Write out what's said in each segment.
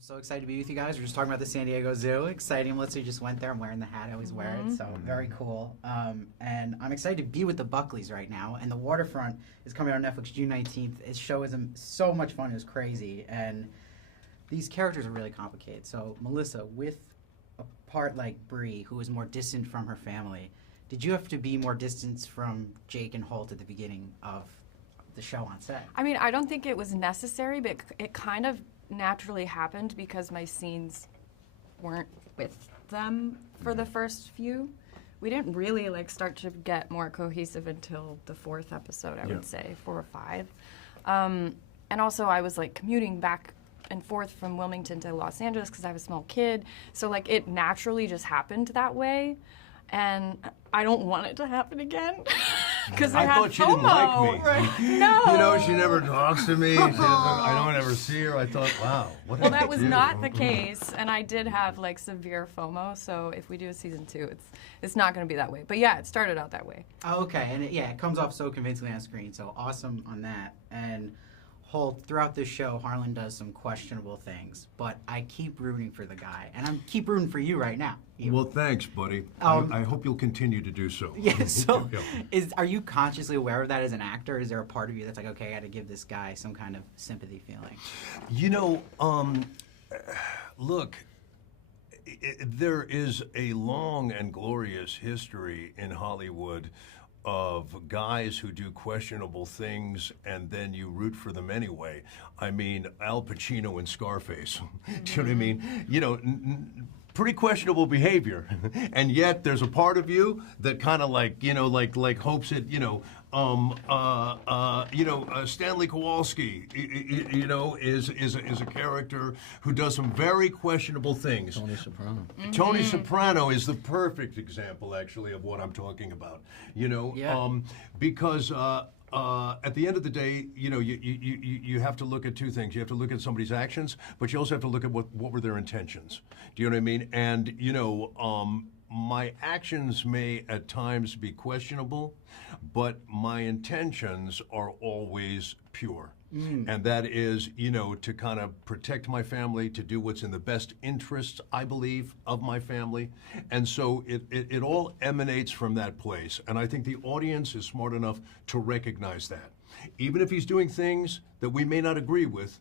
I'm so excited to be with you guys. We're just talking about the San Diego Zoo. Exciting. Melissa just went there. I'm wearing the hat I always wear it, so very cool. And I'm excited to be with the Buckleys right now. And the Waterfront is coming out on Netflix June 19th. Its show is so much fun. It was crazy. And these characters are really complicated. So, Melissa, with a part like Bree, who is more distant from her family, did you have to be more distant from Jake and Holt at the beginning of the show on set? I mean, I don't think it was necessary, but it kind of naturally happened because my scenes weren't with them for the first few. We didn't really start to get more cohesive until the 4th episode, I would say, 4 or 5. And also I was commuting back and forth from Wilmington to Los Angeles because I have a small kid. So it naturally just happened that way. And I don't want it to happen again. Because I thought she didn't like me. Right. No. You know, she never talks to me. I don't ever see her. I thought, wow, what Well, did I that was do? not the case, and I did have severe FOMO. So if we do a season 2, it's not going to be that way. But yeah, it started out that way. Oh, okay, and it comes off so convincingly on screen. So awesome on that. And Holt, throughout this show, Harlan does some questionable things, but I keep rooting for the guy, and I keep rooting for you right now. Well, thanks, buddy. I hope you'll continue to do so. Yeah, so are you consciously aware of that as an actor? Is there a part of you that's like, okay, I got to give this guy some kind of sympathy feeling? You know, look, there is a long and glorious history in Hollywood of guys who do questionable things and then you root for them anyway. I mean, Al Pacino in Scarface. Do you know what I mean? You know, pretty questionable behavior, and yet there's a part of you that kind of hopes that Stanley Kowalski, is a character who does some very questionable things. Tony Soprano. Tony Soprano is the perfect example, actually, of what I'm talking about. Because at the end of the day, you have to look at two things. You have to look at somebody's actions, but you also have to look at what were their intentions. Do you know what I mean? And my actions may at times be questionable, but my intentions are always pure. And that is, to kind of protect my family, to do what's in the best interests, I believe, of my family. And so it all emanates from that place. And I think the audience is smart enough to recognize that. Even if he's doing things that we may not agree with,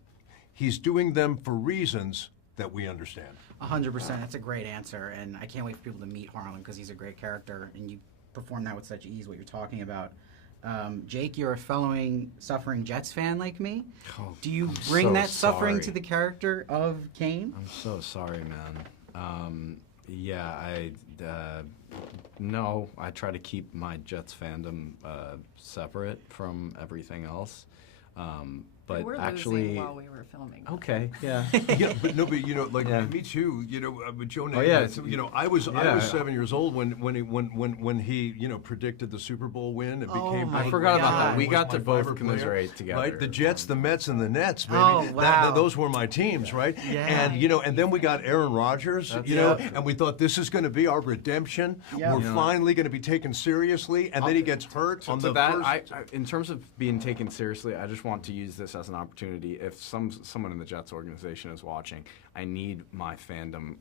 he's doing them for reasons that we understand. 100%. That's a great answer. And I can't wait for people to meet Harlan because he's a great character. And you perform that with such ease, what you're talking about. Jake, you're a suffering Jets fan like me. Oh, Do you I'm bring so that suffering sorry. to the character of Kane? I'm so sorry, man. No, I try to keep my Jets fandom separate from everything else. But We were actually, losing while we were filming. okay, yeah. Yeah, but me too. With Jonah. Oh, yeah, I was 7 years old when he predicted the Super Bowl win. It became. I forgot about that. We was got my to both favorite commiserate player, together. Right, the Jets, the Mets, and the Nets. Baby. Oh, wow. Those were my teams, right? Yeah. And then we got Aaron Rodgers. And we thought this is going to be our redemption. Yeah. We're finally going to be taken seriously, and then he gets hurt on the first. In terms of being taken seriously, I just want to use this as an opportunity. If someone in the Jets organization is watching, I need my fandom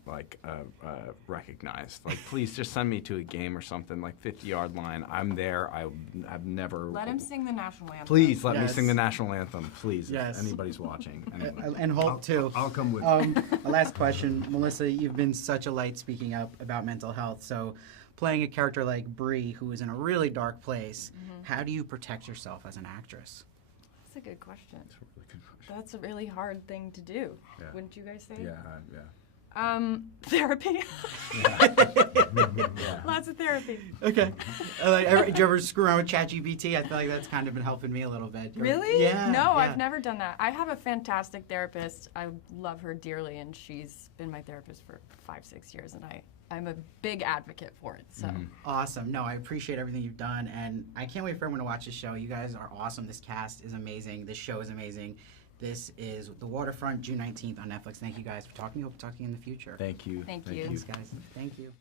recognized. Please just send me to a game or something, 50-yard line. I'm there. I've never. Let him sing the national anthem. Please let me Yes. sing the national anthem. Please, Yes. if anybody's watching. Anyone. And Holt, too. I'll come with A last question. Melissa, you've been such a light speaking up about mental health. So playing a character like Bree, who is in a really dark place, how do you protect yourself as an actress? That's a good question. That's a really good question. That's a really hard thing to do. Yeah. Wouldn't you guys say? Yeah. Therapy. Lots of therapy. Okay. Do you ever screw around with ChatGPT? I feel like that's kind of been helping me a little bit. Really? Yeah. No, yeah. I've never done that. I have a fantastic therapist. I love her dearly, and she's been my therapist for 5-6 years, and I'm a big advocate for it. So Awesome. No, I appreciate everything you've done, and I can't wait for everyone to watch this show. You guys are awesome. This cast is amazing. This show is amazing. This is The Waterfront, June 19th on Netflix. Thank you guys for talking. Hope to talk to you in the future. Thank you. Thank you. Thanks, guys. Thank you.